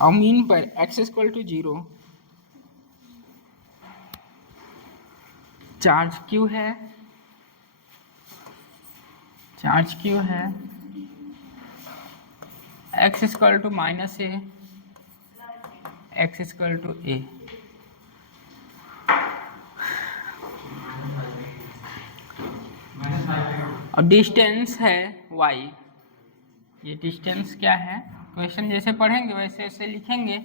और मीन पर x equal to 0, charge q है, x equal to -a, x equal to a। और डिस्टेंस है y। ये डिस्टेंस क्या है, क्वेश्चन जैसे पढ़ेंगे वैसे वैसे लिखेंगे।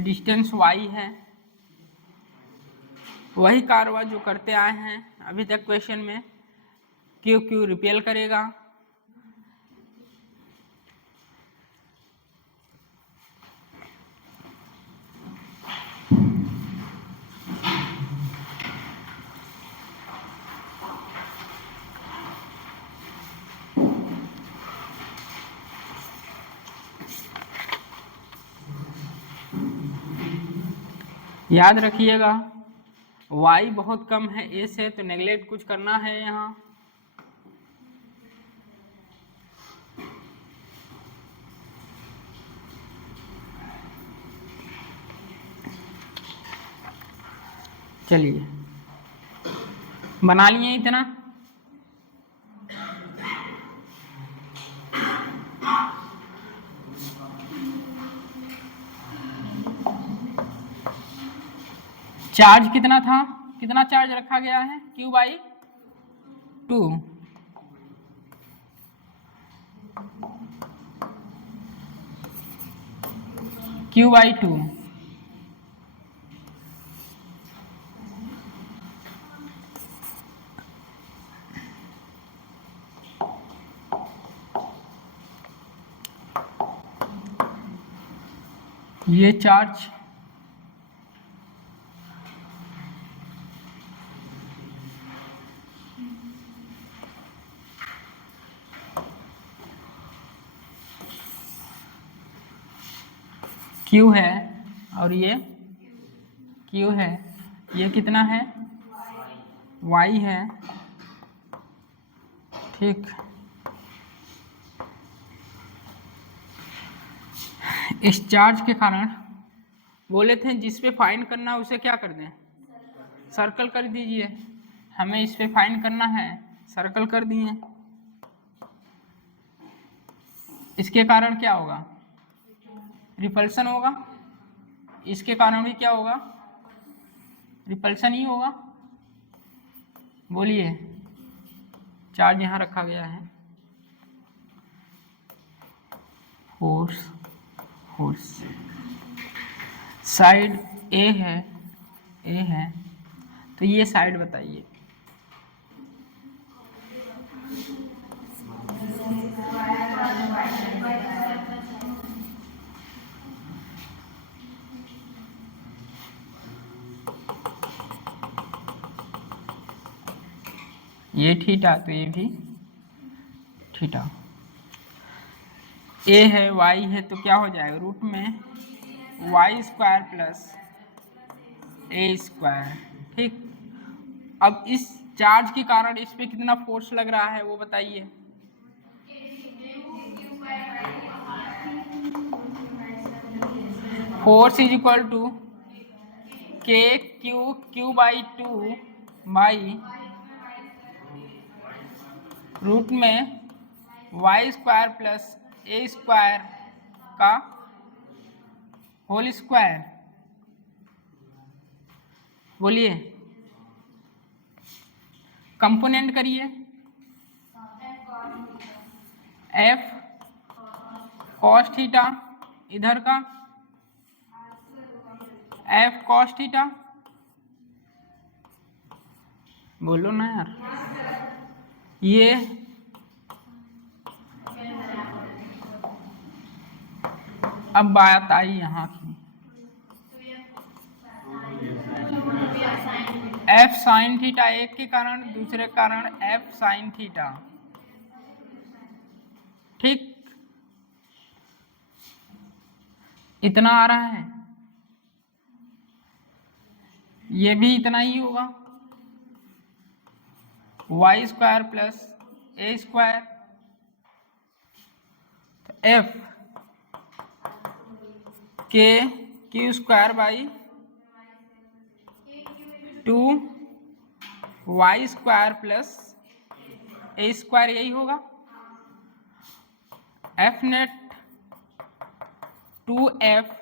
डिस्टेंस y है, वही कारवा जो करते आए हैं अभी तक क्वेश्चन में। q रिपेल करेगा, याद रखिएगा y बहुत कम है a से, तो नेगलेक्ट कुछ करना है यहाँ। चलिए बना लिए इतना। चार्ज कितना था, कितना चार्ज रखा गया है, q/2। q/2 ये चार्ज Q है और ये Q है, ये कितना है, Y है। ठीक, इस चार्ज के कारण बोले थे जिस पे फाइंड करना उसे क्या कर दें, सर्कल कर दीजिए। हमें इस पे फाइंड करना है, सर्कल कर दिए। इसके कारण क्या होगा, रिपल्सन होगा। इसके कारण भी क्या होगा, रिपल्सन ही होगा। बोलिए, चार्ज यहाँ रखा गया है, फोर्स साइड ए है, तो ये साइड बताइए। ये थीटा, तो ये भी थीटा। ए है, वाई है, तो क्या हो जाएगा, रूट में y² प्लस a²। ठीक, अब इस चार्ज के कारण इस पे कितना फोर्स लग रहा है वो बताइए। Force is equal to q/2 by root में y² प्लस a² का होल स्क्वायर। बोलिए, कंपोनेंट करिए। f cos थीटा, इधर का f cos थीटा। बोलो ना यार, ये अब बात आई यहाँ की, f sin थीटा एक के कारण, दूसरे कारण f sin थीटा। ठीक, इतना आ रहा है, ये भी इतना ही होगा, y² प्लस a²। तो f के q square by 2 y square plus a square, यही होगा। F net 2f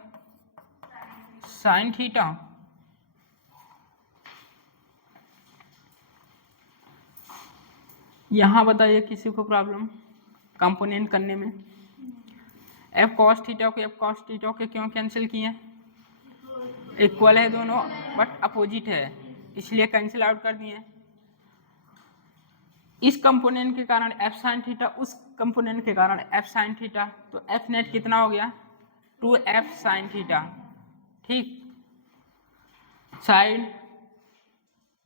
sine theta यहाँ बताइए किसी को प्रॉब्लम कंपोनेंट करने में। एफ कॉस थीटा को एफ कॉस थीटा के क्यों कैंसिल किए? इक्वल है दोनों बट अपोजिट है, इसलिए कैंसिल आउट कर दिए। इस कंपोनेंट के कारण एफ साइन थीटा, उस कंपोनेंट के कारण एफ साइन थीटा, तो एफ नेट कितना हो गया? 2f sine theta. ठीक, साइड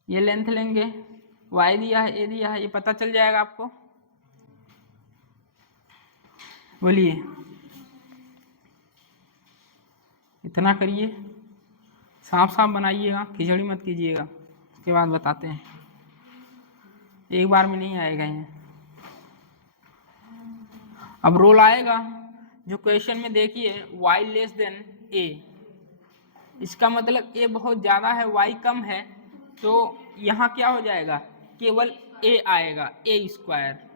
ये लेंथ लेंगे, y दिया है, a दिया है, ये पता चल जाएगा आपको। बोलिए, इतना करिए, साफ साफ बनाइएगा, खिचड़ी मत कीजिएगा, उसके बाद बताते हैं। एक बार में नहीं आएगा ये। अब रोल आएगा जो क्वेश्चन में देखिए, y लेस देन a, इसका मतलब a बहुत ज़्यादा है, y कम है, तो यहाँ क्या हो जाएगा? केवल a आएगा, a स्क्वायर।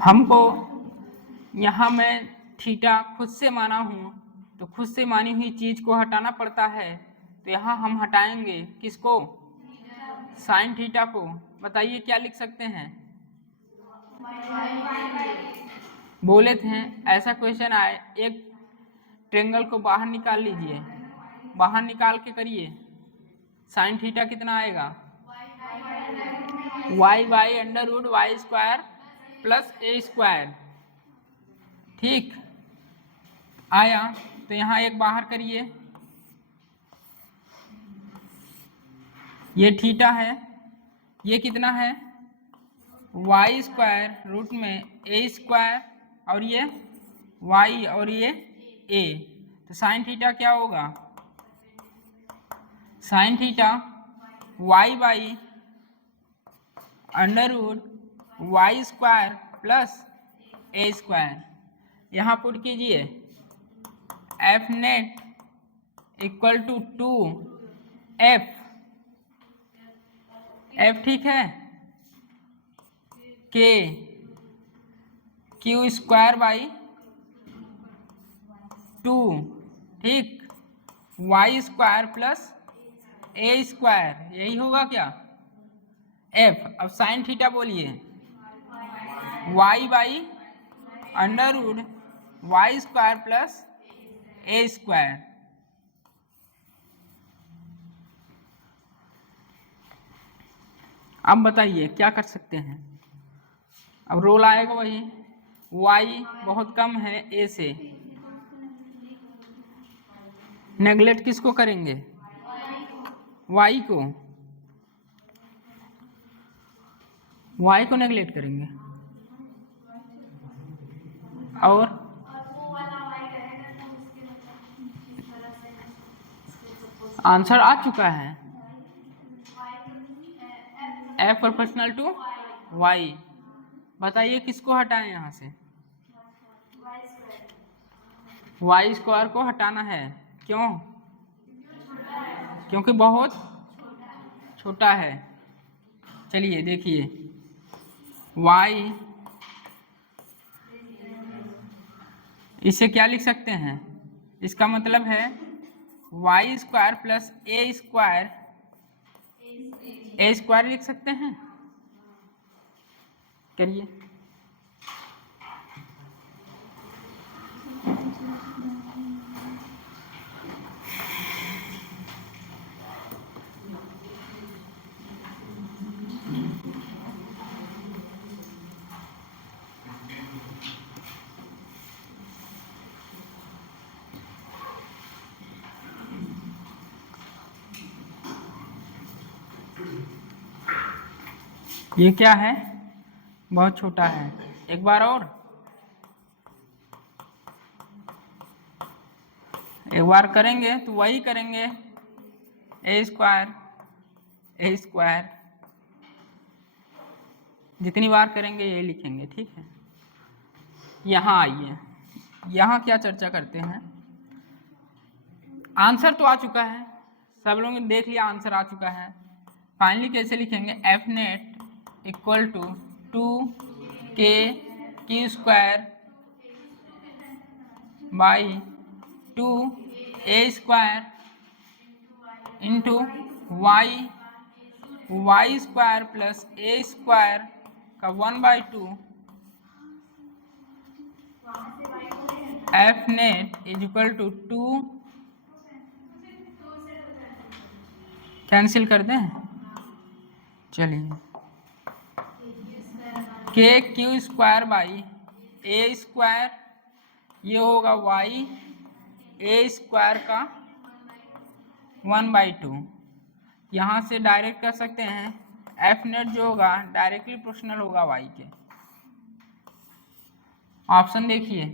हमको यहाँ मैं थीटा खुद से माना हूँ, तो खुद से मानी हुई चीज को हटाना पड़ता है, तो यहाँ हम हटाएंगे किसको? साइन थीटा को। बताइए क्या लिख सकते हैं? बोले थे ऐसा क्वेश्चन आए, एक ट्रेंगल को बाहर निकाल लीजिए, बाहर निकाल के करिए, साइन थीटा कितना आएगा? Y by under root y square plus a square. ठीक आया, तो यहाँ एक बाहर करिए, ये थीटा है, ये कितना है? वाई स्क्वायर रूट में ए स्क्वायर, और ये वाई और ये ए, तो साइन थीटा क्या होगा? Sine theta y by under root y square plus a square. यहाँ पुट कीजिए, f net equal to 2f, f ठीक है, के क्यू स्क्वायर बाई 2, ठीक, y square plus a square, यही होगा क्या? एफ। अब साइन थीटा बोलिए, y by under root y square plus a square. अब बताइए क्या कर सकते हैं? अब रोल आएगा वही, y बहुत कम है a से, नेगलेक्ट किसको करेंगे? y को, y को नेगलेक्ट करेंगे। और आंसर आ चुका है, f प्रोपोर्शनल टू y। बताइए किसको हटाएं यहाँ से? वाई स्क्वायर को हटाना है, क्यों? क्योंकि बहुत छोटा है। चलिए देखिए, y, इसे क्या लिख सकते हैं? इसका मतलब है Y square plus a square, A square लिख सकते हैं। करिए, ये क्या है? बहुत छोटा है। एक बार और, एक बार करेंगे तो वही करेंगे, ए स्क्वायर जितनी बार करेंगे ये लिखेंगे, ठीक है। यहाँ आइए, यहाँ क्या चर्चा करते हैं। आंसर तो आ चुका है, सब लोगों ने देख लिया, आंसर आ चुका है। फाइनली कैसे लिखेंगे, f net equal to 2k q square by 2a square into y square plus a square का 1/2 f net is equal to 2, cancel कर दें, चलिए, k q square by a square, ये होगा वाई ए स्क्वायर का 1/2। यहाँ से डायरेक्ट कर सकते हैं, एफ नेट जो होगा डायरेक्टली प्रोपोर्शनल होगा वाई के। ऑप्शन देखिए,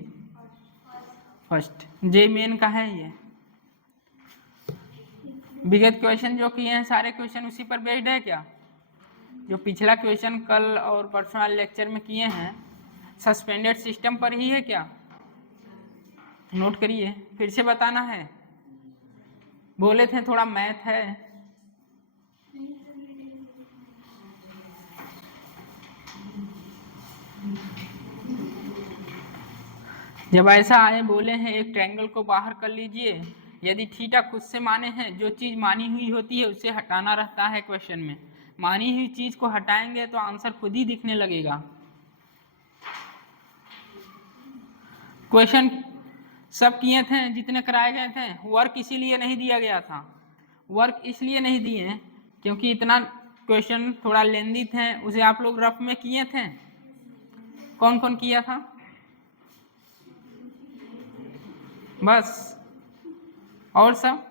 फर्स्ट जे मेन का है ये। विगत क्वेश्चन जो किए हैं सारे क्वेश्चन उसी पर बेस्ड है क्या? जो पिछला क्वेश्चन कल और परसों वाले लेक्चर में किए हैं सस्पेंडेड सिस्टम पर ही है क्या? नोट करिए, फिर से बताना है, बोले थे थोड़ा मैथ है। जब ऐसा आए बोले हैं एक ट्रायंगल को बाहर कर लीजिए, यदि थीटा खुद से माने हैं, जो चीज़ मानी हुई होती है उसे हटाना रहता है क्वेश्चन में। मानी हुई चीज़ को हटाएंगे तो आंसर खुद ही दिखने लगेगा। क्वेश्चन सब किए थे जितने कराए गए थे, वर्क इसीलिए नहीं दिया गया था। वर्क इसलिए नहीं दिए क्योंकि इतना क्वेश्चन थोड़ा लेंदी थे, उसे आप लोग रफ में किए थे। कौन कौन किया था? बस, और सब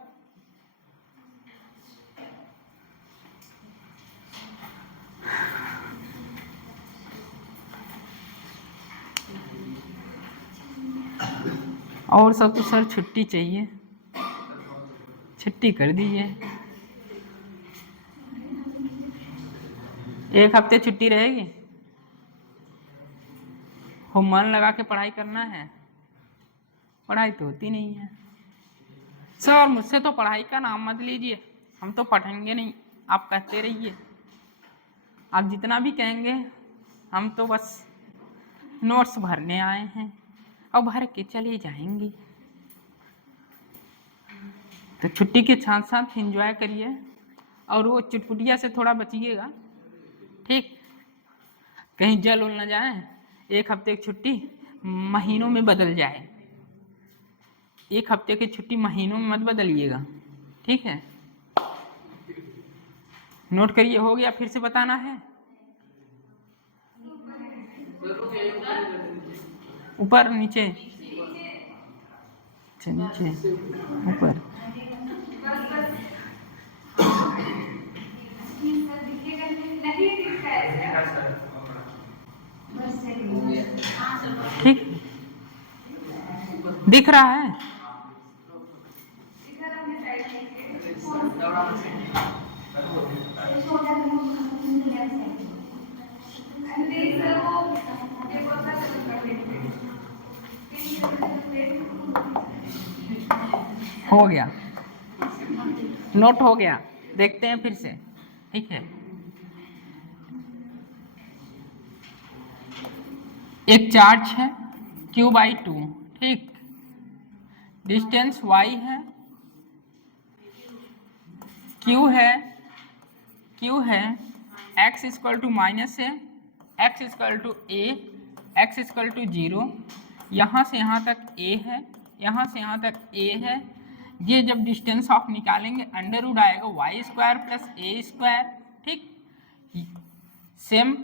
और सब तो सर छुट्टी चाहिए, छुट्टी कर दीजिए। एक हफ्ते छुट्टी रहेगी, हो मन लगा के पढ़ाई करना है, पढ़ाई तो होती नहीं है। सर मुझसे तो पढ़ाई का नाम मत लीजिए, हम तो पढ़ेंगे नहीं, आप कहते रहिए। आप जितना भी कहेंगे, हम तो बस नोट्स भरने आए हैं और भर के चले जाएंगे। तो छुट्टी के साथ साथ एंजॉय करिए और वो चुटपुटिया से थोड़ा बचिएगा, ठीक? कहीं जल उल न जाए, एक हफ्ते की छुट्टी महीनों में बदल जाए। एक हफ्ते की छुट्टी महीनों में मत बदलिएगा, ठीक है? नोट करिए, हो गया? फिर से बताना है, ऊपर नीचे, नीचे ऊपर। ठीक दिख रहा है? हो गया, नोट हो गया। देखते हैं फिर से, ठीक है? एक चार्ज है Q/2, ठीक? डिस्टेंस y है, Q है x इक्वल टू माइनस है, x equal to a, x equal to 0, यहाँ से यहाँ तक a है, यहाँ से यहाँ तक a है। ये जब डिस्टेंस ऑफ निकालेंगे अंडर रूट आएगा Y square plus a square, ठीक? Same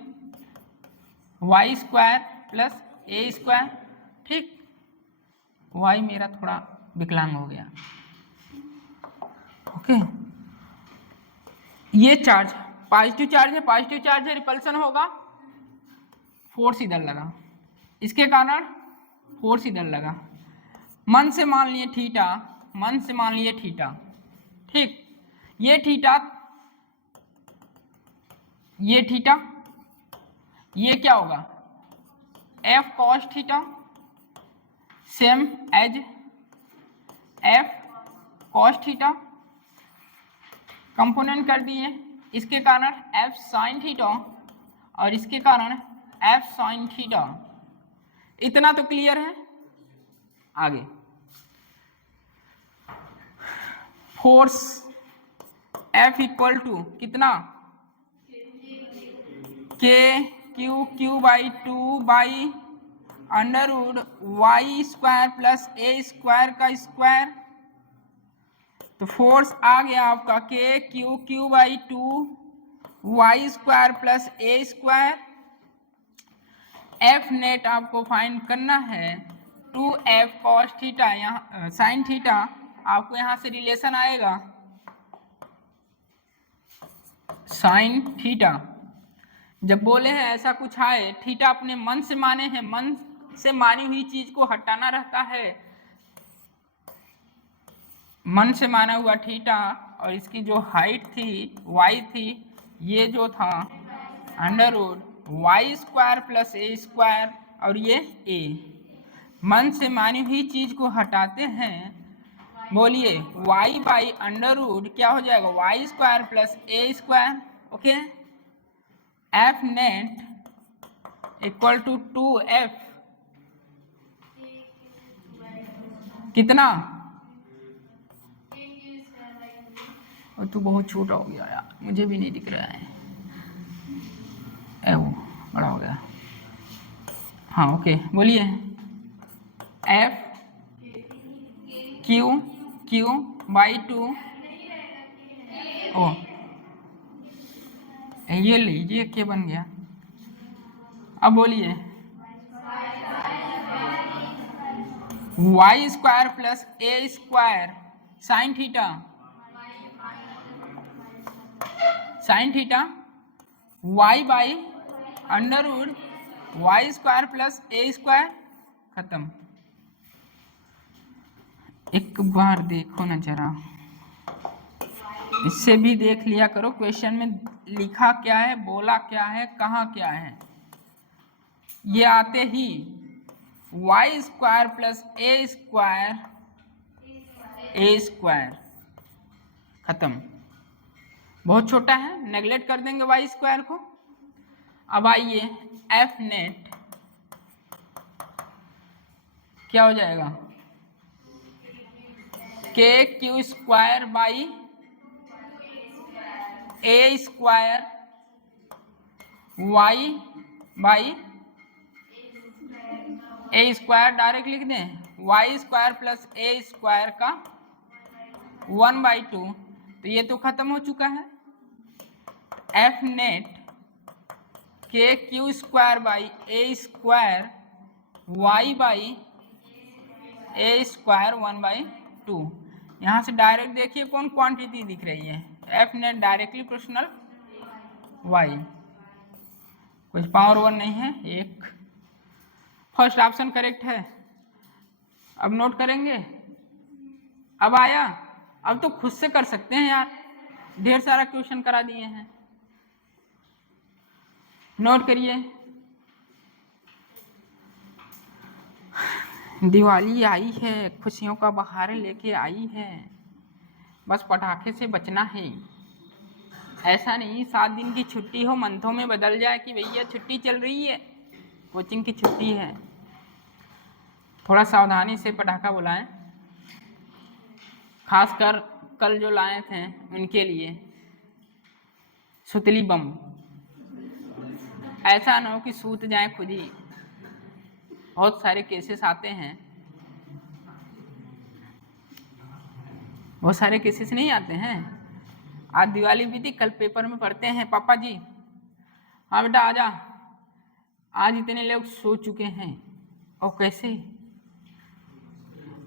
Y square plus a square, ठीक? वाई मेरा थोड़ा विकलांग हो गया, ओके? ये चार्ज पॉजिटिव चार्ज है, पॉजिटिव चार्ज है, रिपल्सन होगा, फोर्स इधर लगा, इसके कारण फोर्स इधर लगा। मन से मान लिए थीटा मन से मान लिए थीटा, ठीक। ये थीटा, ये थीटा, ये क्या होगा f cos theta, same as f cos theta, component कर दिए, इसके कारण एफ साइन थीटा और इसके कारण एफ साइन थीटा। इतना तो क्लियर है। आगे फोर्स एफ इक्वल टू कितना k q q by 2 by under root y square plus a square का स्क्वायर। तो फोर्स आ गया आपका k q q by 2 y square plus a square. F net आपको फाइंड करना है 2f कॉस थीटा, यहाँ साइन थीटा, आपको यहाँ से रिलेशन आएगा साइन थीटा। जब बोले हैं ऐसा कुछ आए, थीटा अपने मन से माने हैं, मन से मानी हुई चीज को हटाना रहता है। मन से माना हुआ थीटा और इसकी जो हाइट थी y थी, ये जो था under root y square plus a square और ये a। मन से मानी हुई चीज को हटाते हैं, बोलिए y बाई अंडर रूट क्या हो जाएगा y square plus a square. Okay, f net equal to 2f कितना, और तू बहुत छोटा हो गया यार, मुझे भी नहीं दिख रहा है, वो बड़ा हो गया। हाँ ओके, बोलिए एफ क्यू क्यू बाई 2, ओ ये लीजिए क्या बन गया। अब बोलिए y square plus a square sine theta, sine theta y by under root y square plus a square, खत्म। एक बार देखो ना जरा, इससे भी देख लिया करो क्वेश्चन में लिखा क्या है, बोला क्या है, कहाँ क्या है। ये आते ही Y square plus a square, A square, खत्म। बहुत छोटा है, नेगलेक्ट कर देंगे वाई स्क्वायर को। अब आइए एफ नेट क्या हो जाएगा k q square by a square y by a square, direct लिख दें y square plus a square का 1/2। तो ये तो खत्म हो चुका है। F net k q square by a square y by a square 1/2। यहाँ से डायरेक्ट देखिए कौन क्वांटिटी दिख रही है, f net directly proportional y, कुछ पावर 1 नहीं है, एक फर्स्ट ऑप्शन करेक्ट है। अब नोट करेंगे, अब आया, अब तो खुद से कर सकते हैं यार, ढेर सारा क्वेश्चन करा दिए हैं। नोट करिए, दिवाली आई है, खुशियों का बहार लेके आई है, बस पटाखे से बचना है। ऐसा नहीं 7 दिन की छुट्टी हो मंथों में बदल जाए कि भैया छुट्टी चल रही है, कोचिंग की छुट्टी है। थोड़ा सावधानी से पटाखा बुलाएं, खासकर कल जो लाए थे उनके लिए सुतली बम, ऐसा ना हो कि सूत जाए खुद ही। बहुत सारे केसेस आते हैं, बहुत सारे केसेस नहीं आते हैं। आज दिवाली बीती, कल पेपर में पढ़ते हैं पापा जी, हाँ बेटा आजा, आज इतने लोग सो चुके हैं। और कैसे,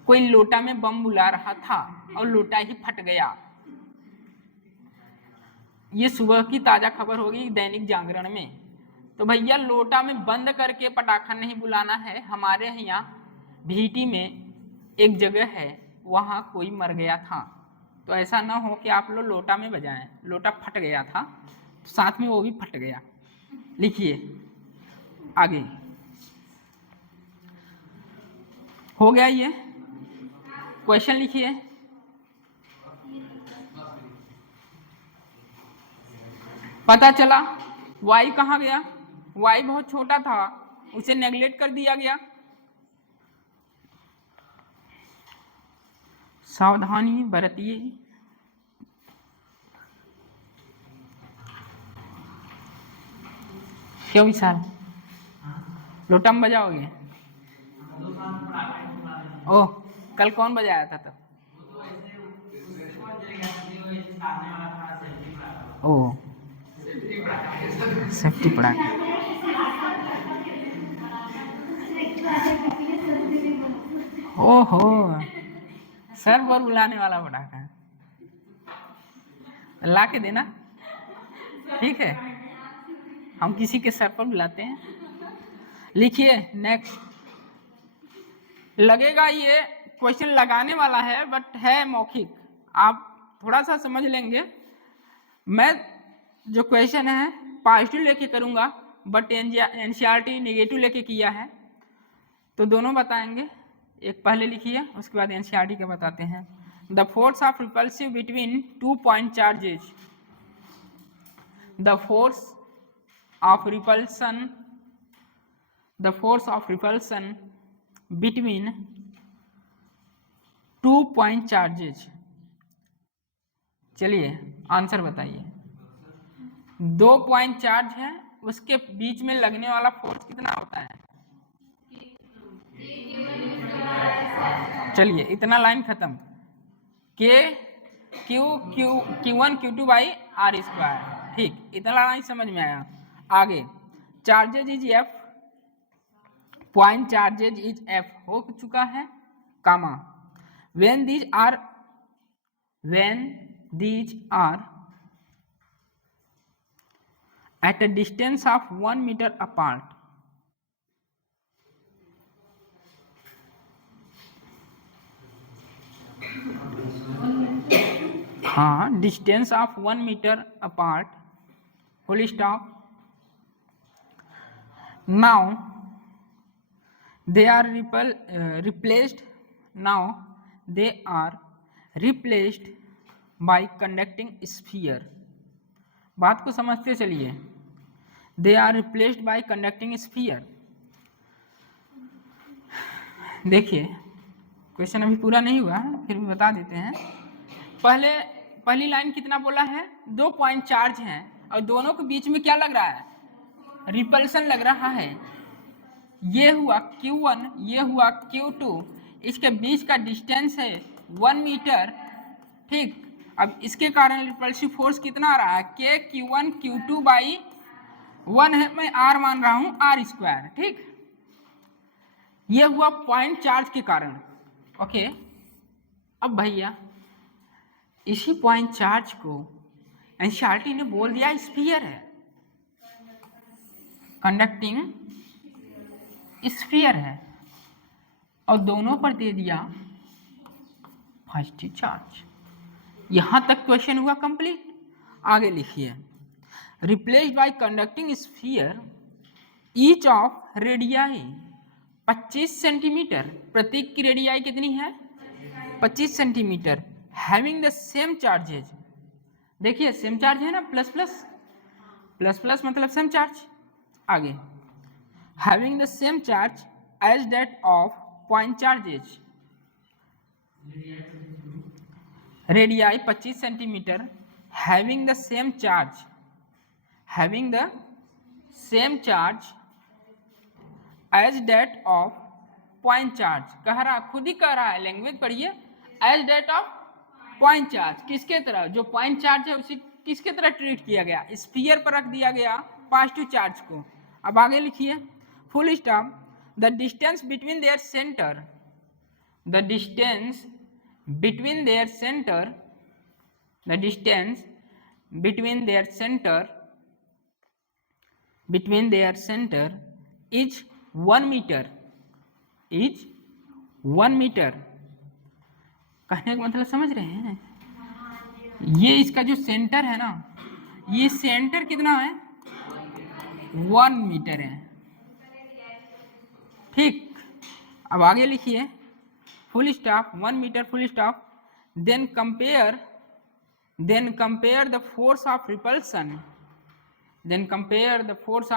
कोई लोटा में बम बुला रहा था और लोटा ही फट गया। ये सुबह की ताजा खबर होगी दैनिक जागरण में। तो भैया लोटा में बंद करके पटाखा नहीं बुलाना है। हमारे यहाँ भीटी में एक जगह है, वहाँ कोई मर गया था। तो ऐसा ना हो कि आप लोग लोटा में बजाएं, लोटा फट गया था तो साथ में वो भी फट गया। लिखिए आगे, हो गया ये क्वेश्चन। लिखिए पता चला y कहाँ गया, y बहुत छोटा था, उसे नेग्लेक्ट कर दिया गया। सावधानी बरतिए। क्यों विशाल, लोटा में बजाओगे? ओह, कल कौन बजाया था तब? ओह, सेफ्टी पड़ाका। ओहो, सर पर बुलाने वाला पटाखा है, ला के देना, ठीक है? हम किसी के सर पर बुलाते हैं। लिखिए नेक्स्ट। लगेगा ये क्वेश्चन लगाने वाला है बट है मौखिक, आप थोड़ा सा समझ लेंगे। मैं जो क्वेश्चन है पॉजिटिव लेके करूंगा बट एनसीईआरटी नेगेटिव लेके किया है, तो दोनों बताएंगे। एक पहले लिखिए, उसके बाद एनसीईआरटी के बताते हैं। The force of repulsive between 2 point charges, the force of repulsion, the force of repulsion between 2 point charges. चलिए आंसर बताइए। 2 पॉइंट चार्ज है, उसके बीच में लगने वाला फोर्स कितना होता है? चलिए इतना लाइन खत्म। K q q Q1 Q2 by r square, ठीक, इतना लाइन समझ में आया। आगे charges is f, point charges is f हो चुका है, कामा when these are at a distance of 1 meter apart, हाँ, distance of 1 meter apart, full stop. Now they are replaced. Now they are replaced by conducting sphere. बात को समझते चलिए। They are replaced by conducting sphere. देखिए question अभी पूरा नहीं हुआ है, फिर भी बता देते हैं। पहली लाइन कितना बोला है? 2 पॉइंट चार्ज हैं और दोनों के बीच में क्या लग रहा है? रिपल्सन लग रहा है। ये हुआ Q1, ये हुआ Q2, इसके बीच का डिस्टेंस है 1 मीटर, ठीक। अब इसके कारण रिपल्सिव फोर्स कितना आ रहा है? K Q1 Q2 बाई 1 है, मैं R मान रहा हूं, R स्क्वायर, ठीक। ये हुआ पॉइंट चार्ज के कारण, ओके। अब भैया इसी पॉइंट चार्ज को एनसीईआरटी ने बोल दिया स्फीयर है, कंडक्टिंग स्फीयर है, और दोनों पर दे दिया पॉजिटिव चार्ज। यहां तक क्वेश्चन हुआ कंप्लीट। आगे लिखिए, replaced by conducting sphere each of radii 25 centimetre, प्रत्येक की रेडियाई कितनी है? 25 centimetre, having the same charges. देखिए सेम चार्ज है ना, प्लस प्लस, प्लस प्लस मतलब सेम चार्ज। आगे having the same charge as that of point charges, radii 25 centimetre, having the same charge, having the same charge as that of point charge। कह रहा, खुद ही कह रहा है, लैंग्वेज पढ़िए, as that of point charge। किसके तरह? जो पॉइंट चार्ज है उसी किसके तरह ट्रीट किया गया? स्फीयर पर रख दिया गया पॉजिटिव चार्ज को। अब आगे लिखिए, full stop, the distance between their centre, the distance between their centre, the distance between their centre, between their centre is 1 metre, is 1 metre, कहने का मतलब समझ रहे हैं? ये इसका जो सेंटर है ना, ये सेंटर कितना है? 1 मीटर है। ठीक, अब आगे लिखिए full stop, 1 metre full stop. Then compare the force of repulsion, then compare the force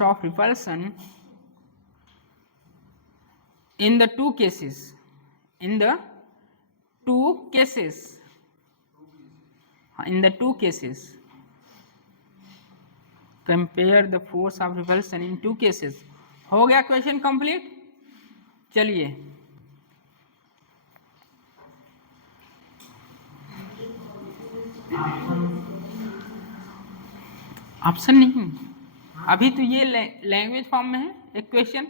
of repulsion in the two cases, compare the force of repulsion in 2 cases। हो गया क्वेश्चन कंप्लीट। चलिए option नहीं, अभी तो ये language form में है एक क्वेश्चन,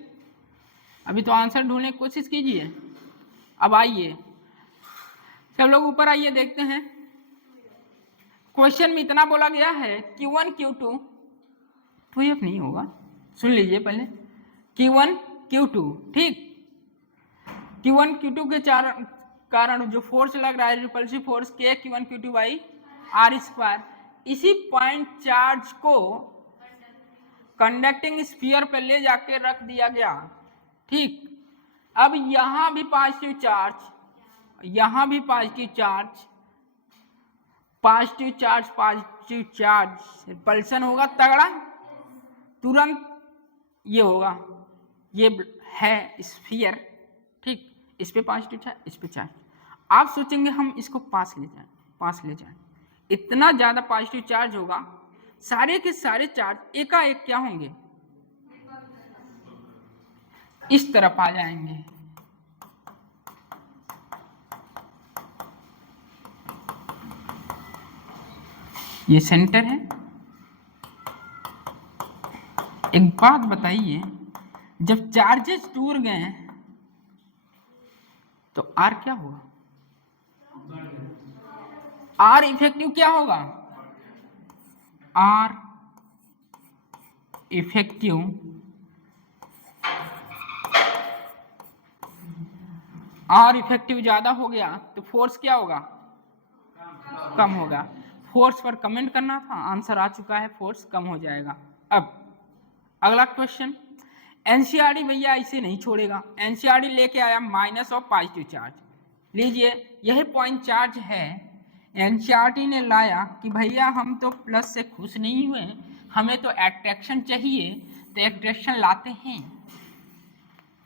अभी तो आंसर ढूंढने की कोशिश कीजिए। अब आइए सब लोग ऊपर आइए, देखते हैं क्वेश्चन में इतना बोला गया है Q1 Q2, 2F नहीं होगा, सुन लीजिए पहले, Q1 Q2, ठीक, Q1 Q2 के कारण जो फोर्स लग रहा है repulsive force K Q1 Q2 by R square, इसी पॉइंट चार्ज को कंडक्टिंग स्फीयर पर ले जाके रख दिया गया। ठीक, अब यहां भी पॉजिटिव चार्ज, यहां भी positive charge, positive charge repulsion होगा तगड़ा, तुरंत ये होगा, ये है स्फीयर, ठीक, इस पे पॉजिटिव चार्ज, इस पे चार्ज। आप सोचेंगे हम इसको पास ले जाएं, इतना ज्यादा पॉजिटिव चार्ज होगा, सारे के सारे चार्ज एकाएक क्या होंगे, इस तरफ आ जाएंगे। ये सेंटर है। एक बात बताइए, जब चार्जेस दूर गए तो आर क्या होगा? आर इफेक्टिव क्या होगा? आर इफेक्टिव ज्यादा हो गया तो फोर्स क्या होगा? कम होगा। फोर्स पर कमेंट करना था, आंसर आ चुका है, फोर्स कम हो जाएगा। अब अगला क्वेश्चन, एनसीईआरटी भैया इसे नहीं छोड़ेगा, एनसीईआरटी लेके आया माइनस ऑफ पॉजिटिव चार्ज। लीजिए यही पॉइंट चार्ज है, एनसीईआरटी ने लाया कि भैया हम तो प्लस से खुश नहीं हुए, हमें तो एट्रैक्शन चाहिए, तो एट्रैक्शन लाते हैं।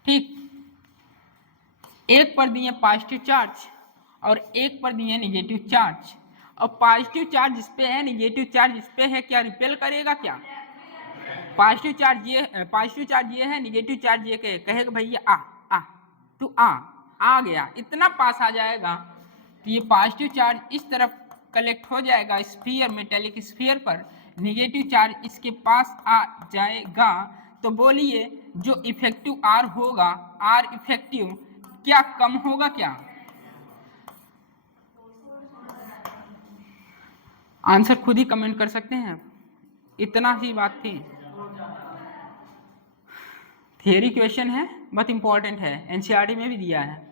ठीक, एक पर दिए पॉजिटिव चार्ज और एक पर दिए निगेटिव चार्ज, और पॉजिटिव चार्ज इस पे है, निगेटिव चार्ज इस पे है, क्या रिपेल करेगा? क्या पॉजिटिव चार्ज ये है, निगेटिव चार्ज ये कहेगा भैया आ तू आ गया, इतना पास आ जाएगा तो ये पॉजिटिव चार्ज इस तरफ कलेक्ट हो जाएगा स्फीयर, मेटेलिक स्फीयर पर, निगेटिव चार्ज इसके पास आ जाएगा। तो बोलिए जो इफेक्टिव आर होगा, आर इफेक्टिव क्या कम होगा? क्या आंसर खुद ही कमेंट कर सकते हैं, इतना ही बात थी। थियरी क्वेश्चन है, बहुत इंपॉर्टेंट है, एनसीईआरटी में भी दिया है।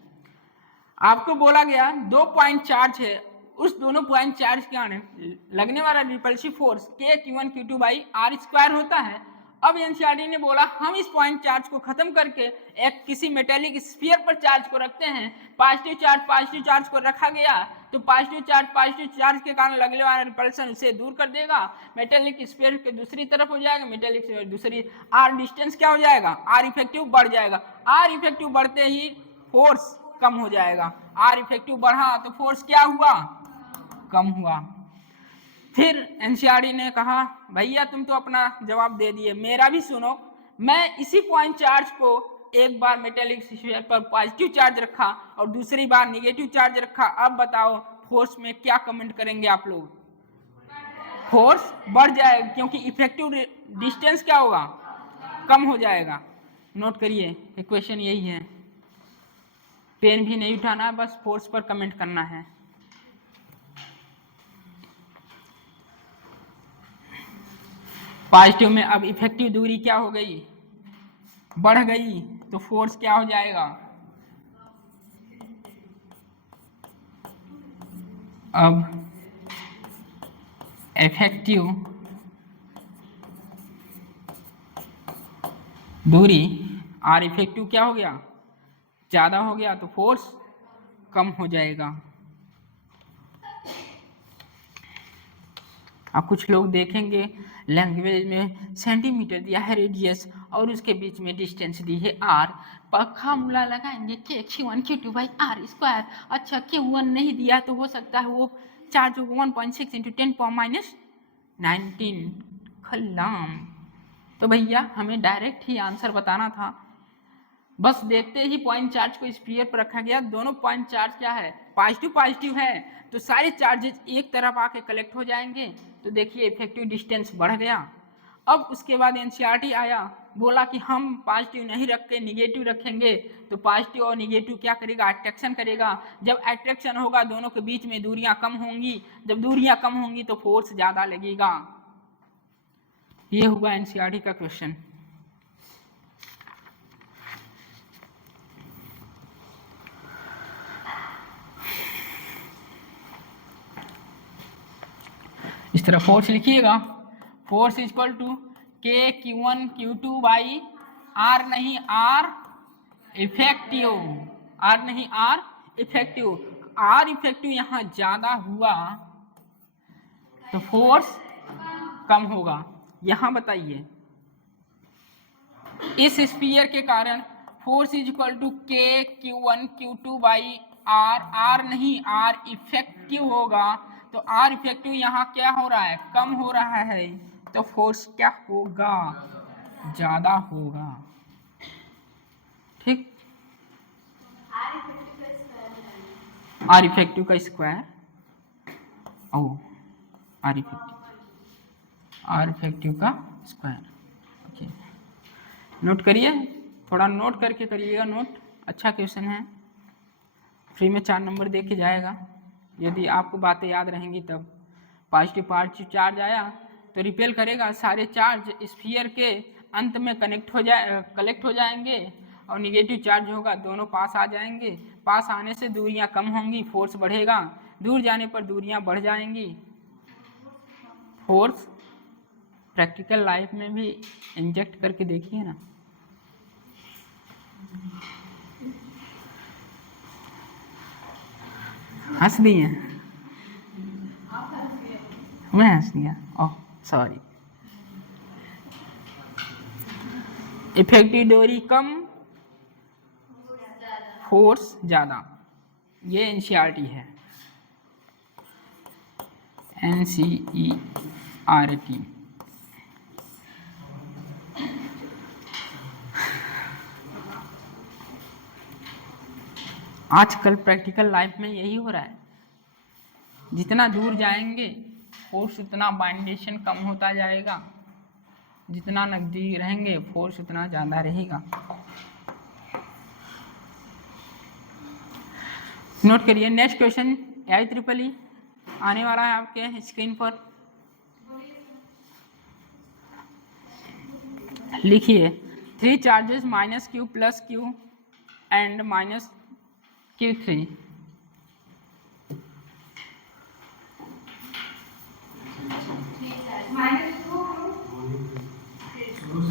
आपको बोला गया 2 पॉइंट चार्ज है, उस दोनों पॉइंट चार्ज के कारण लगने वाला repulsive force K Q1 Q2 by R square होता है। अब एनसीईआरटी ने बोला हम इस पॉइंट चार्ज को खत्म करके एक किसी मेटेलिक स्फीयर पर चार्ज को रखते हैं, पॉजिटिव चार्ज को रखा गया तो पॉजिटिव चार्ज के कारण लगने वाला रिपल्सन उसे दूर कर देगा, मेटेलिक स्फीयर के दूसरी तरफ हो जाएगा, मेटेलिक स्फीयर दूसरी, आर डिस्टेंस क्या हो जाएगा? आर इफेक्टिव बढ़ जाएगा, आर इफेक्टिव बढ़ते ही फोर्स कम हो जाएगा, आर इफेक्टिव बढ़ा तो फोर्स क्या हुआ? कम हुआ। फिर एनसीईआरटी ने कहा भैया तुम तो अपना जवाब दे दिए, मेरा भी सुनो, मैं इसी पॉइंट चार्ज को एक बार मेटेलिक स्फीयर पर पॉजिटिव चार्ज रखा और दूसरी बार नेगेटिव चार्ज रखा, अब बताओ फोर्स में क्या कमेंट करेंगे आप लोग? फोर्स बढ़ जाएगा, क्योंकि इफेक्टिव डिस्टेंस क्या होगा? कम हो जाएगा। नोट करिए इक्वेशन यही है, पेन भी नहीं उठाना, बस फोर्स पर कमेंट करना है। पॉजिटिव में अब इफेक्टिव दूरी क्या हो गई? बढ़ गई, तो फोर्स क्या हो जाएगा? अब इफेक्टिव दूरी आर इफेक्टिव क्या हो गया, ज़्यादा हो गया तो फोर्स कम हो जाएगा। अब कुछ लोग देखेंगे लैंग्वेज में सेंटीमीटर दिया है रेडियस और उसके बीच में डिस्टेंस दी है आर, फॉर्मूला लगाएंगे के Q1 Q2 by r square. अच्छा Q1 नहीं दिया तो हो सकता है वो चार्ज 1.6 इंटू 10⁻19 खल्लाम। तो भैया हमें डायरेक्ट ही आंसर बताना था, बस देखते ही पॉइंट चार्ज को स्फीयर पर रखा गया। दोनों पॉइंट चार्ज क्या है, पॉजिटिव पॉजिटिव है, तो सारे चार्जेस एक तरफ आके कलेक्ट हो जाएंगे। तो देखिए इफेक्टिव डिस्टेंस बढ़ गया। अब उसके बाद एनसीईआरटी आया, बोला कि हम पॉजिटिव नहीं रख के निगेटिव रखेंगे। तो पॉजिटिव और निगेटिव क्या करेगा, अट्रैक्शन करेगा। जब अट्रैक्शन होगा दोनों के बीच में दूरियां कम होंगी, जब दूरियां कम होंगी तो फोर्स ज़्यादा लगेगा। ये हुआ एनसीईआरटी का क्वेश्चन। इस तरह फोर्स लिखिएगा, force equal to k Q1 Q2 by are नहीं आर इफेक्टिव, आर नहीं आर इफेक्टिव। आर इफेक्टिव यहाँ ज़्यादा हुआ तो फोर्स कम होगा। यहाँ बताइए इस स्फीयर के कारण force is equal to k Q1 Q2 by r, r नहीं आर इफेक्टिव होगा। तो आर इफेक्टिव यहाँ क्या हो रहा है, कम हो रहा है, तो फोर्स क्या होगा, ज्यादा होगा। ठीक, आर इफेक्टिव का स्क्वायर, ओ आर इफेक्टिव का स्क्वायर। ओके, नोट करिए, थोड़ा नोट करके करिएगा नोट। अच्छा क्वेश्चन है, फ्री में 4 नंबर दे के जाएगा यदि आपको बातें याद रहेंगी तब। पॉजिटिव चार्ज आया तो रिपेल करेगा, सारे चार्ज स्फीयर के अंत में कलेक्ट हो जाएंगे, और निगेटिव चार्ज होगा दोनों पास आ जाएंगे। पास आने से दूरियां कम होंगी, फोर्स बढ़ेगा, दूर जाने पर दूरियां बढ़ जाएंगी। फोर्स प्रैक्टिकल लाइफ में भी इंजेक्ट करके देखिए ना। हंस दिए, मैं हंस दिया, ओह सॉरी। इफेक्टिव दूरी कम, फोर्स ज़्यादा, ये एनसीईआरटी है, एनसीईआरटी। आजकल प्रैक्टिकल लाइफ में यही हो रहा है, जितना दूर जाएंगे फोर्स उतना बाइंडेशन कम होता जाएगा, जितना नजदीक रहेंगे फोर्स उतना ज़्यादा रहेगा। नोट करिए, नेक्स्ट क्वेश्चन IEEE आने वाला है आपके स्क्रीन पर। लिखिए 3 charges -Q + Q and -Q3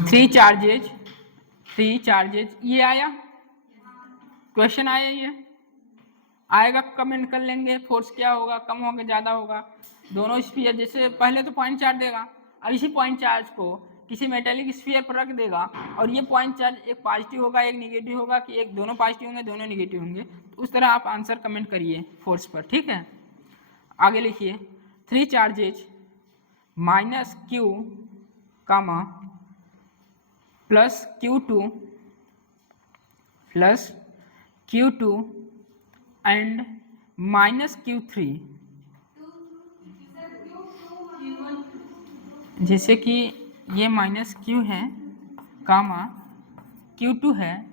3 charges, ये आया क्वेश्चन, आया ये आएगा, कमेंट कर लेंगे फोर्स क्या होगा, कम होगा ज़्यादा होगा। दोनों स्फीयर, जैसे पहले तो पॉइंट चार्ज देगा, अब इसी पॉइंट चार्ज को किसी मेटेलिक स्फीयर पर रख देगा, और ये पॉइंट चार्ज एक पॉजिटिव होगा एक निगेटिव होगा, कि एक दोनों पॉजिटिव होंगे दोनों निगेटिव होंगे। तो उस तरह आप आंसर कमेंट करिए फोर्स पर, ठीक है। आगे लिखिए 3 charges -Q, +Q2 and -Q3। जैसे कि ये -Q है, Q2 है,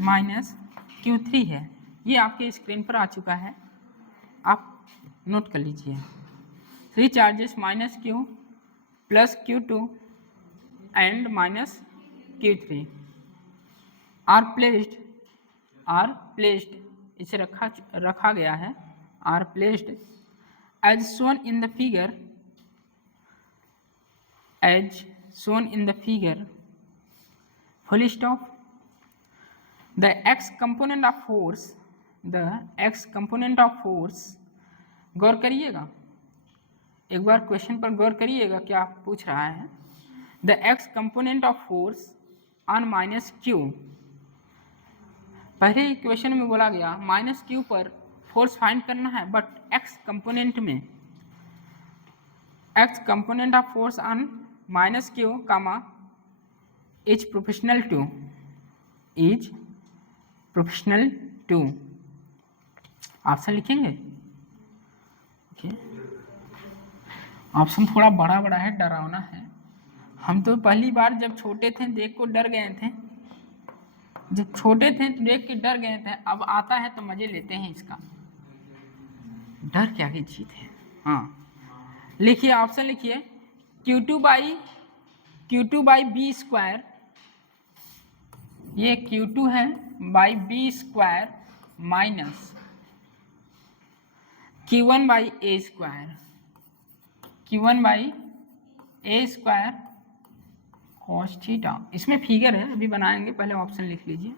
-Q3 है, ये आपके स्क्रीन पर आ चुका है, आप नोट कर लीजिए। 3 charges -Q +Q2 and -Q3 are placed, इसे रखा गया है, are placed as shown in the figure, full stop. The x component of force, गौर करिएगा, एक बार क्वेश्चन पर गौर करिएगा क्या पूछ रहा है। The x component of force on minus Q, पहले ही क्वेश्चन में बोला गया माइनस क्यू पर फोर्स फाइंड करना है, बट x कंपोनेंट में x component of force on minus Q comma is proportional to, option लिखेंगे। ओके, ऑप्शन थोड़ा बड़ा बड़ा है, डरावना है। हम तो पहली बार जब छोटे थे देख को डर गए थे, जब छोटे थे तो देख के डर गए थे, अब आता है तो मजे लेते हैं इसका। डर क्या की चीज है। हाँ लिखिए, ऑप्शन लिखिए, Q2 बाई बी स्क्वायर, ये Q2 है by b square minus Q1 by a square, Q1 by a square cos theta. इसमें फिगर है, अभी बनाएंगे, पहले ऑप्शन लिख लीजिए।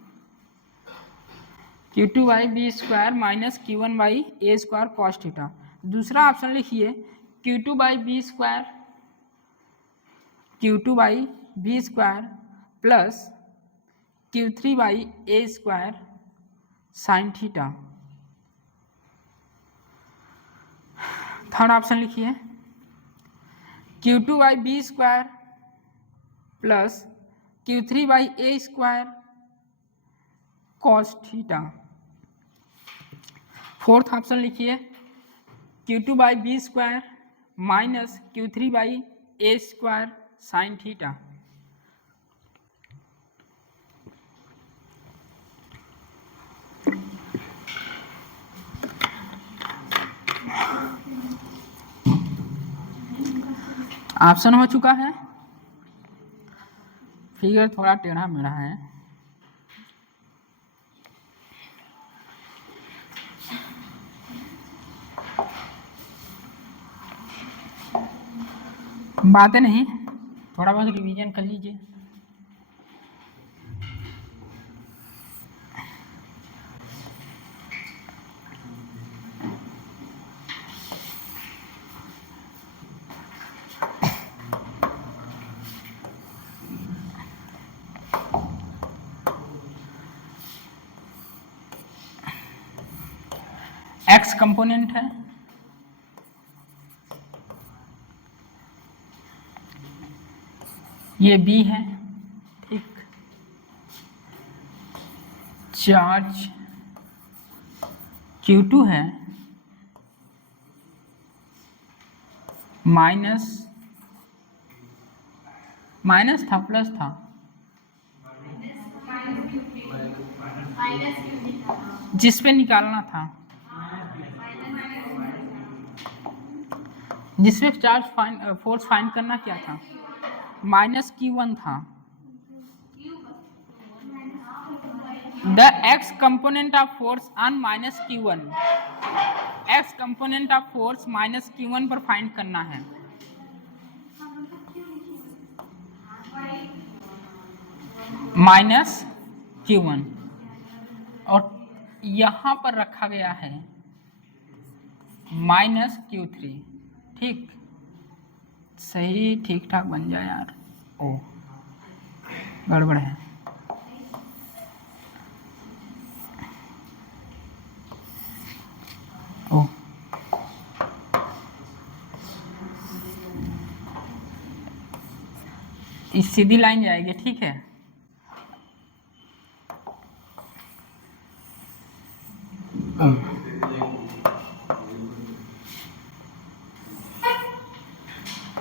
Q2 by b square minus Q1 by a square cos theta. दूसरा ऑप्शन लिखिए, Q2 by b square plus Q3 by a square sine theta. Third option लिखिए, Q2 by b square plus Q3 by a square cos theta. Fourth option लिखिए, Q2 by b square minus Q3 by a square sine theta. Option हो चुका है, figure थोड़ा टेढ़ा मेढ़ा है। बातें नहीं, थोड़ा बहुत रिवीजन कर लीजिए। एक्स कंपोनेंट है, ये बी है, ठीक। चार्ज Q2 है, माइनस था प्लस था, जिस पे निकालना था, जिसमें चार्ज फोर्स फाइंड करना क्या था, माइनस Q1 था। The x component of force on minus Q1, x component of force minus Q1 पर फाइंड करना है। माइनस Q1 और यहां पर रखा गया है माइनस Q3, ठीक। सही ठीक ठाक बन जाए यार, ओ गड़बड़ है। ओ इस सीधी लाइन जाएगी, ठीक है।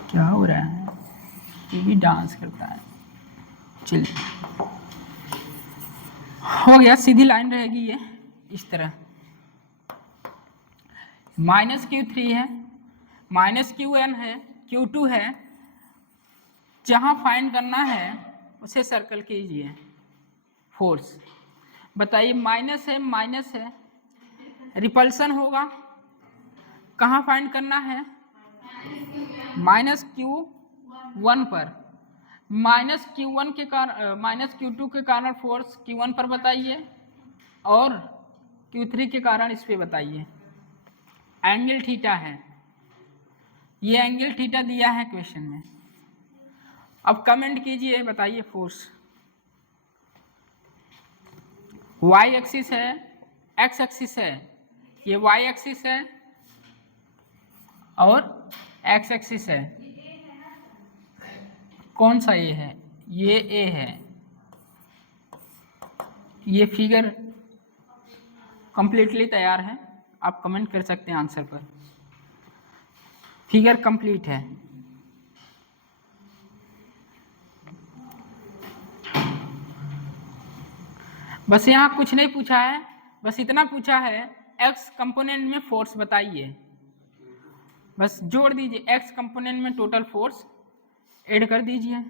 क्या हो रहा है, ये भी डांस करता है। चलिए हो गया, सीधी लाइन रहेगी ये इस तरह। माइनस Q3 है, माइनस Q1 है, Q2 है, जहां फाइंड करना है उसे सर्कल कीजिए। फोर्स बताइए, माइनस है, रिपल्सन होगा, कहाँ फाइंड करना है? -Q1 पर। -Q1 के कारण -Q2 के कारण फोर्स Q1 पर बताइए और Q3 के कारण इस पे बताइए। एंगल थीटा है, ये एंगल थीटा दिया है क्वेश्चन में। अब कमेंट कीजिए, बताइए फोर्स। y एक्सिस है, x एक्सिस है, ये y एक्सिस है और x एक्सिस है। कौन सा ये है? ये a है। ये फिगर कंप्लीटली तैयार है, आप कमेंट कर सकते हैं आंसर पर। फिगर कंप्लीट है। बस यहाँ कुछ नहीं पूछा है, बस इतना पूछा है x कंपोनेंट में फोर्स बताइए। बस जोड़ दीजिए, x कंपोनेंट में टोटल फोर्स ऐड कर दीजिए।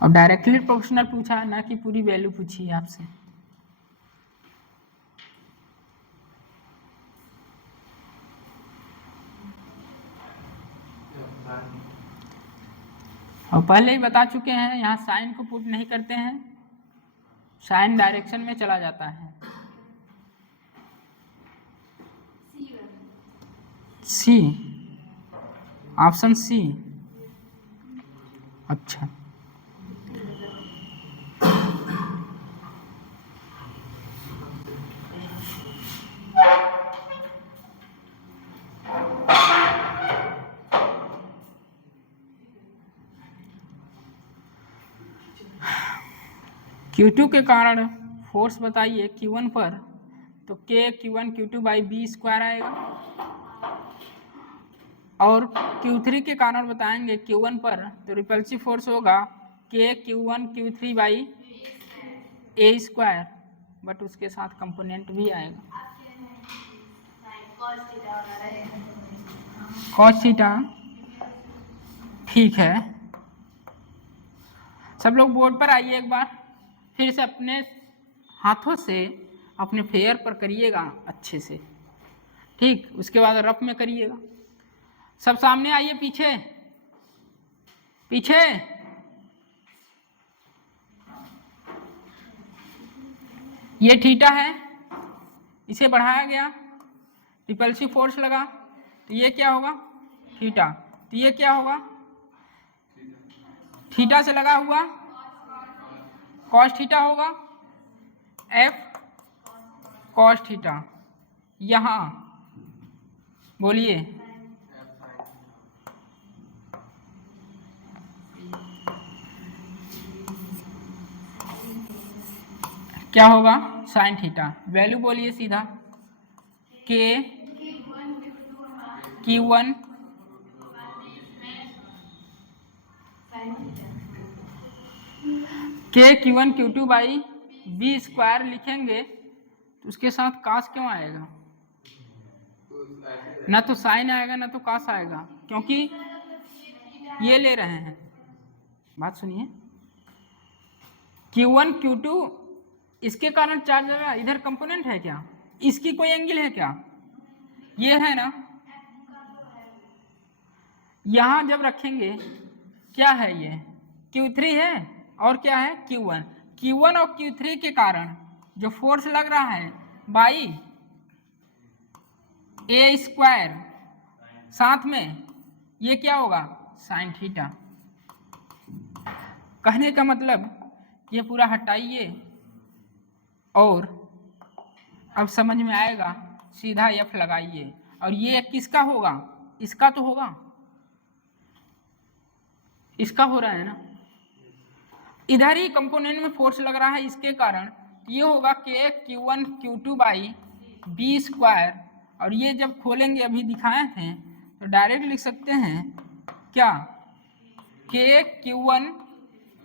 और डायरेक्टली प्रोपोर्शनल पूछा है, ना कि पूरी वैल्यू पूछी है आपसे। और पहले ही बता चुके हैं, यहाँ साइन को पुट नहीं करते हैं, साइन डायरेक्शन में चला जाता है। सी, ऑप्शन सी। अच्छा, Q2 के कारण फोर्स बताइए Q1 पर, तो K Q1 Q2 by b square आएगा। और Q3 के कारण बताएंगे Q1 पर, तो रिपल्सिव फोर्स होगा K Q1 Q3 by a square, but उसके साथ कंपोनेंट भी आएगा कॉस थीटा। ठीक है, सब लोग बोर्ड पर आइए एक बार, फिर से अपने हाथों से अपने फेयर पर करिएगा अच्छे से, ठीक। उसके बाद रफ में करिएगा। सब सामने आइए, पीछे पीछे। ये थीटा है, इसे बढ़ाया गया, रिपल्सिव फोर्स लगा, तो ये क्या होगा? थीटा। तो ये क्या होगा? थीटा से लगा हुआ कॉस थीटा होगा, एफ कॉस थीटा। यहाँ बोलिए, क्या होगा? Sine theta. वैल्यू बोलिए सीधा, के Q1 के Q1 Q2 by b square लिखेंगे तो उसके साथ कास क्यों आएगा? ना तो साइन आएगा ना तो कास आएगा, क्योंकि ये ले रहे हैं। बात सुनिए, Q1 Q2 इसके कारण चार्ज लगा, इधर कंपोनेंट है क्या? इसकी कोई एंगल है क्या? ये है ना। यहां जब रखेंगे क्या है? ये Q3 है और क्या है? Q1। Q1 और Q3 के कारण जो फोर्स लग रहा है बाई ए स्क्वायर, साथ में ये क्या होगा? Sine theta. कहने का मतलब ये पूरा हटाइए और अब समझ में आएगा, सीधा एफ लगाइए। और ये किसका होगा? इसका तो होगा, इसका हो रहा है ना। इधर ही कंपोनेंट में फोर्स लग रहा है, इसके कारण ये होगा के Q1 Q2 by b square. और ये जब खोलेंगे, अभी दिखाए थे, तो डायरेक्ट लिख सकते हैं क्या? के Q1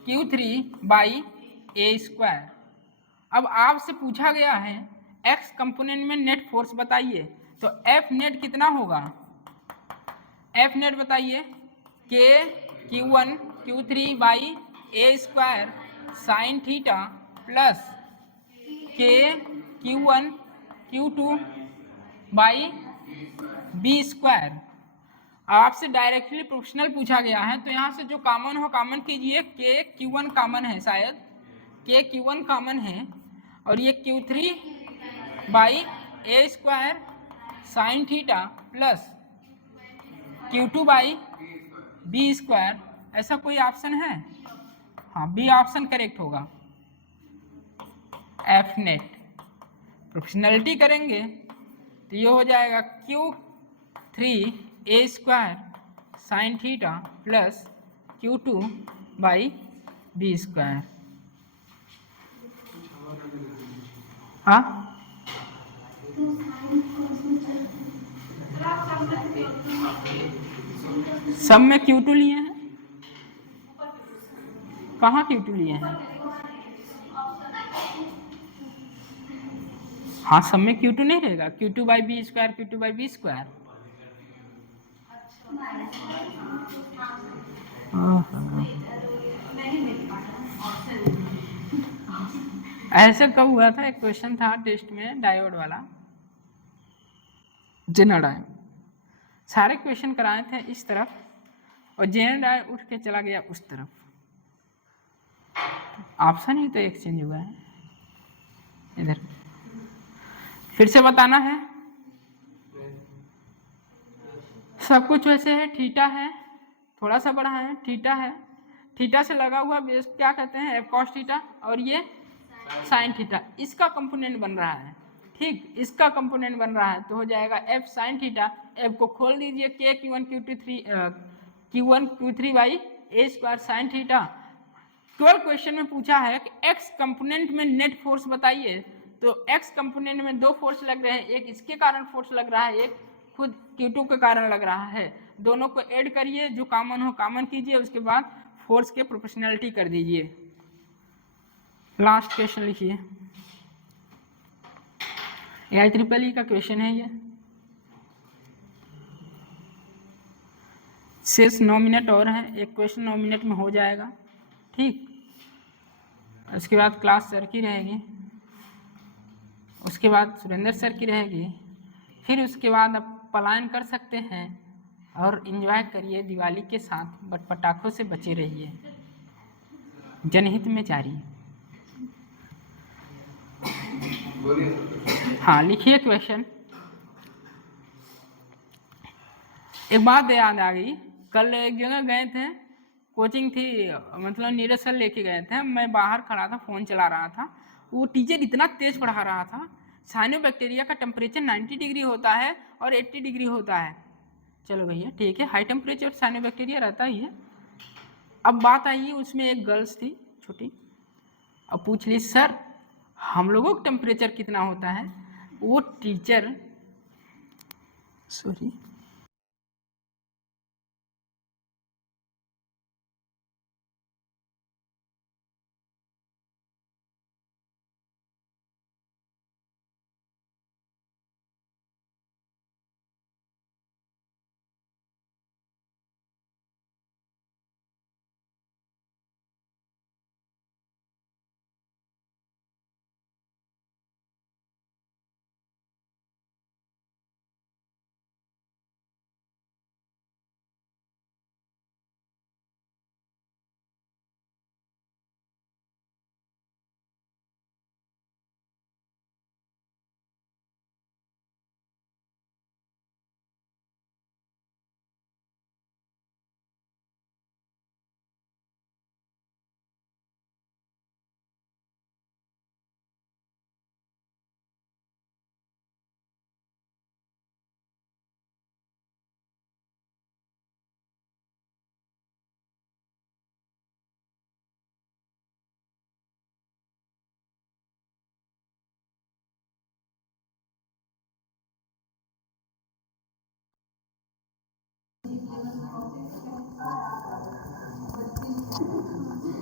Q3 by a square. अब आपसे पूछा गया है एक्स कंपोनेंट में नेट फोर्स बताइए, तो एफ नेट कितना होगा? एफ नेट बताइए, के Q1 Q3 by a square sine theta plus Q2 by b square. आपसे डायरेक्टली प्रोपोर्शनल पूछा गया है तो यहाँ से जो कॉमन हो कॉमन कीजिए। के Q1 कॉमन है, शायद के Q1 कॉमन है और ये Q3 by a square sine theta plus Q2 by b square. ऐसा कोई ऑप्शन है? हाँ, बी ऑप्शन करेक्ट होगा। एफ नेट प्रोपोर्शनलिटी करेंगे तो ये हो जाएगा Q3 a square sine theta plus Q2 by b square. हाँ, सब में Q2 लिए हैं। कहाँ Q2 लिए हैं? हाँ, सब में Q2 नहीं रहेगा। Q2 by b square, Q2 by b square. ऐसे कब हुआ था? एक क्वेश्चन था टेस्ट में डायोड वाला, जेनर डायोड। सारे क्वेश्चन कराए थे इस तरफ और जेनर डायोड उठ के चला गया उस तरफ। ऑप्शन ही तो एक्सचेंज हुआ है। इधर फिर से बताना है। सब कुछ वैसे है। थीटा है, थोड़ा सा बड़ा है, थीटा है, थीटा से लगा हुआ बेस क्या कहते हैं? एफ कॉस थीटा, और ये साइन थीटा। इसका कंपोनेंट बन रहा है, ठीक, इसका कंपोनेंट बन रहा है तो हो जाएगा एफ साइन थीटा। एफ को खोल दीजिए, के Q1 Q3 by a square sine theta. 12 question में पूछा है कि एक्स कंपोनेंट में नेट फोर्स बताइए, तो एक्स कंपोनेंट में दो फोर्स लग रहे हैं, एक इसके कारण फोर्स लग रहा है, एक खुद Q2 के कारण लग रहा है। दोनों को ऐड करिए, जो कॉमन हो कॉमन कीजिए, उसके बाद फोर्स के प्रोपोर्शनलिटी कर दीजिए। लास्ट क्वेश्चन लिखिए, IEEE का क्वेश्चन है ये। शेष 9 मिनट और है, एक क्वेश्चन 9 मिनट में हो जाएगा, ठीक। उसके बाद क्लास सर की रहेगी, उसके बाद सुरेंद्र सर की रहेगी, फिर उसके बाद आप पलायन कर सकते हैं और एंजॉय करिए दिवाली के साथ, बट पटाखों से बचे रहिए। जनहित में जारी। हाँ, लिखिए क्वेश्चन। एक बात याद आ गई, कल एक जगह गए थे, कोचिंग थी, मतलब नीरज सर लेके गए थे, मैं बाहर खड़ा था, फ़ोन चला रहा था। वो टीचर इतना तेज पढ़ा रहा था। साइनोबैक्टीरिया का टेम्परेचर 90 डिग्री होता है और 80 डिग्री होता है। चलो भैया ठीक है, हाई टेम्परेचर साइनोबैक्टीरिया रहता ही है। अब बात आई, उसमें एक गर्ल्स थी छोटी, अब पूछ ली सर हम लोगों का टेम्परेचर कितना होता है? वो टीचर सॉरी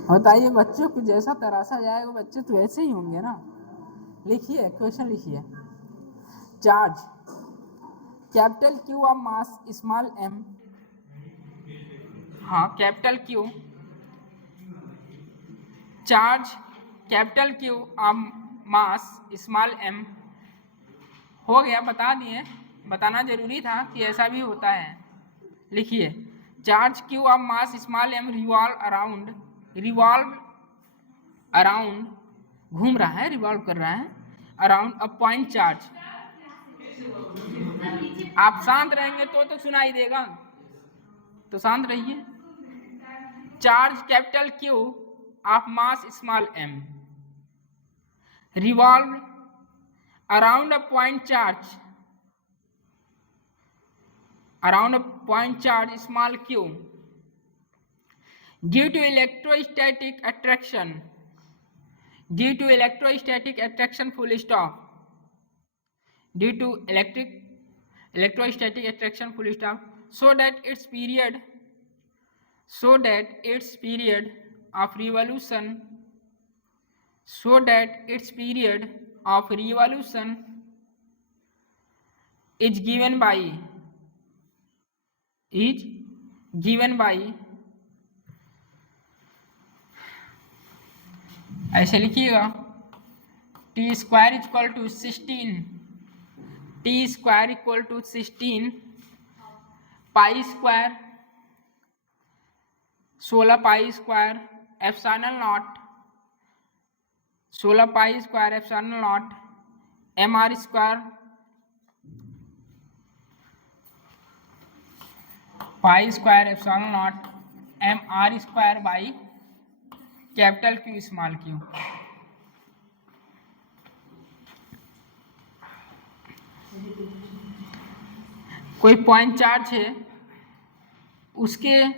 बताइए, बच्चों को जैसा तराशा जाएगा बच्चे तो वैसे ही होंगे ना। लिखिए क्वेश्चन लिखिए। Charge capital q of mass small m, हाँ capital q, charge capital q of mass small m। हो गया, बता दिए, बताना जरूरी था कि ऐसा भी होता है। लिखिए, charge q of mass small m revolve around घूम रहा है, रिवॉल्व कर रहा है अराउंड अ पॉइंट चार्ज। आप शांत रहेंगे तो सुनाई देगा, तो शांत रहिए। Charge capital Q of mass small m revolve around a point charge small q due to electrostatic attraction full stop, due to electrostatic attraction full stop, so that its period of revolution is given by ऐसे लिखिएगा, t square equal to 16 pi square 16 pi square epsilon naught 16 pi square epsilon naught mr square pi square epsilon naught mr square by capital Q small q। कोई point charge है, उसके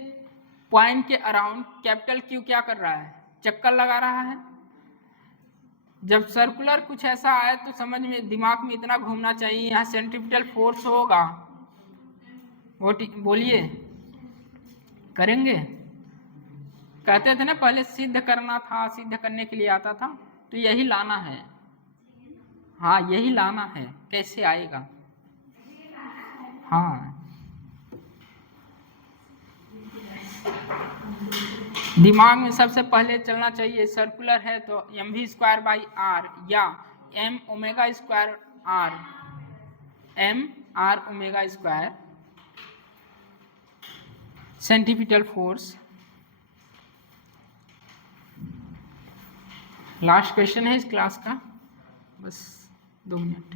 point के around capital Q क्या कर रहा है, चक्कर लगा रहा है। जब सर्कुलर कुछ ऐसा आए तो समझ में, दिमाग में इतना घूमना चाहिए, यहाँ सेंट्रीपिटल फोर्स होगा। वो बोलिए, करेंगे? कहते थे ना पहले सिद्ध करना था, सिद्ध करने के लिए आता था, तो यही लाना है। हाँ, यही लाना है। कैसे आएगा? हाँ, दिमाग में सबसे पहले चलना चाहिए, सर्कुलर है तो mv स्क्वायर बाई आर या m omega square r, m r omega square centripetal force. Last question है इस क्लास का, बस 2 मिनट।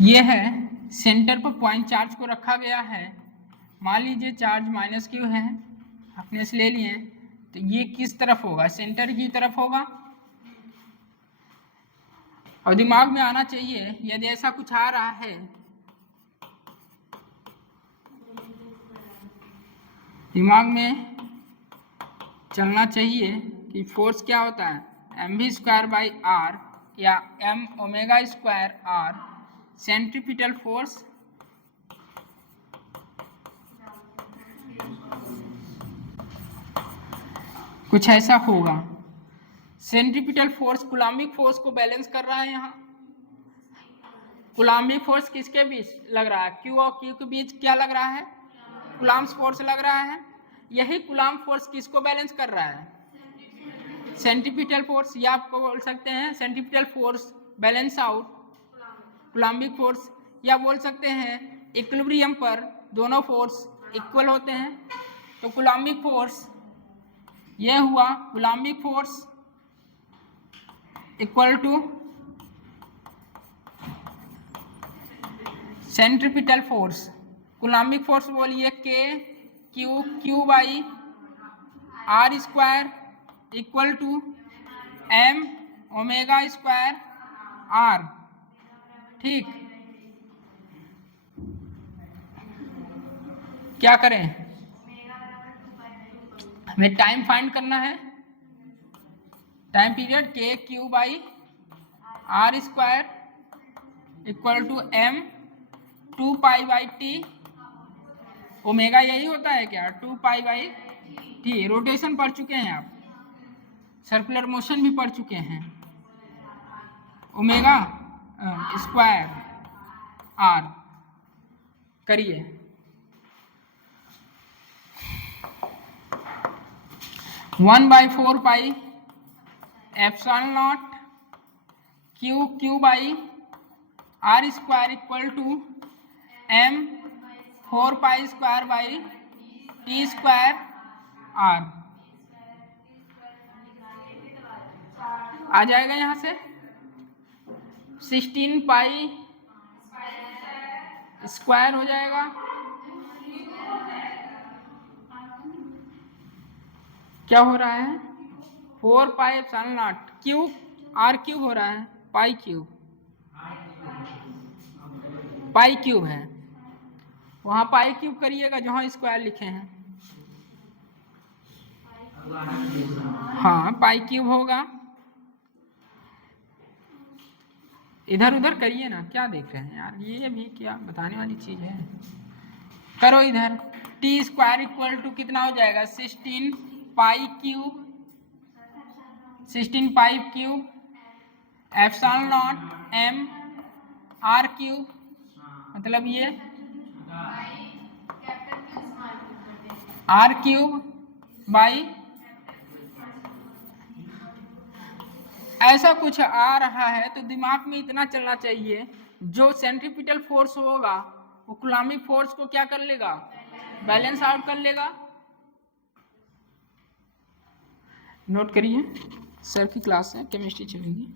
ये है, सेंटर पर पॉइंट चार्ज को रखा गया है। मान लीजिए चार्ज माइनस Q है, आपने इसे ले लिए, तो ये किस तरफ होगा? सेंटर की तरफ होगा। और दिमाग में आना चाहिए, यदि ऐसा कुछ आ रहा है, दिमाग में चलना चाहिए कि फोर्स क्या होता है, mv स्क्वायर बाई आर या m omega square r centripetal force कुछ ऐसा होगा। सेंट्रीपिटल फोर्स कूलम्बिक फोर्स को बैलेंस कर रहा है। यहाँ कूलम्बिक फोर्स किसके बीच लग रहा है? Q और Q के बीच क्या लग रहा है? कूलम्ब फोर्स लग रहा है। यही कूलम्ब फोर्स किसको बैलेंस कर रहा है? सेंट्रीपिटल फोर्स, या आपको बोल सकते हैं centripetal force balance out Coulombic force, या बोल सकते हैं इक्विलिब्रियम पर दोनों फोर्स इक्वल होते हैं। तो कूलम्बिक फोर्स, यह हुआ coulombic force equal to centripetal force. Coulombic force बोलिए Q by r square equal to m omega square r. ठीक, क्या करें? हमें टाइम फाइंड करना है, time period Q by r square equal to m 2 pi by t. Omega यही होता है क्या? 2 पाई बाई टी। रोटेशन पढ़ चुके हैं आप, सर्कुलर मोशन भी पढ़ चुके हैं। ओमेगा स्क्वायर आर करिए। 1/4 pi epsilon naught q by r square equal to m 4 pi square by t square r आ जाएगा यहाँ से 16 पाई स्क्वायर हो जाएगा, क्या हो रहा है 4 pi epsilon naught cube r cube हो रहा है, पाई क्यूब है, वहाँ पाई क्यूब करिएगा जहाँ स्क्वायर लिखे हैं, हाँ पाई क्यूब होगा, इधर उधर करिए ना, क्या देख रहे हैं यार, ये भी क्या बताने वाली चीज है, करो इधर। टी स्क्वायर इक्वल टू कितना हो जाएगा 16 pi cube epsilon naught m r cube, मतलब ये आर क्यूब बाई ऐसा कुछ आ रहा है तो दिमाग में इतना चलना चाहिए, जो सेंट्रीपिटल फोर्स होगा वो कूलॉमिक फोर्स को क्या कर लेगा, बैलेंस आउट कर लेगा। नोट करिए, सर की क्लास है, केमिस्ट्री चलेगी।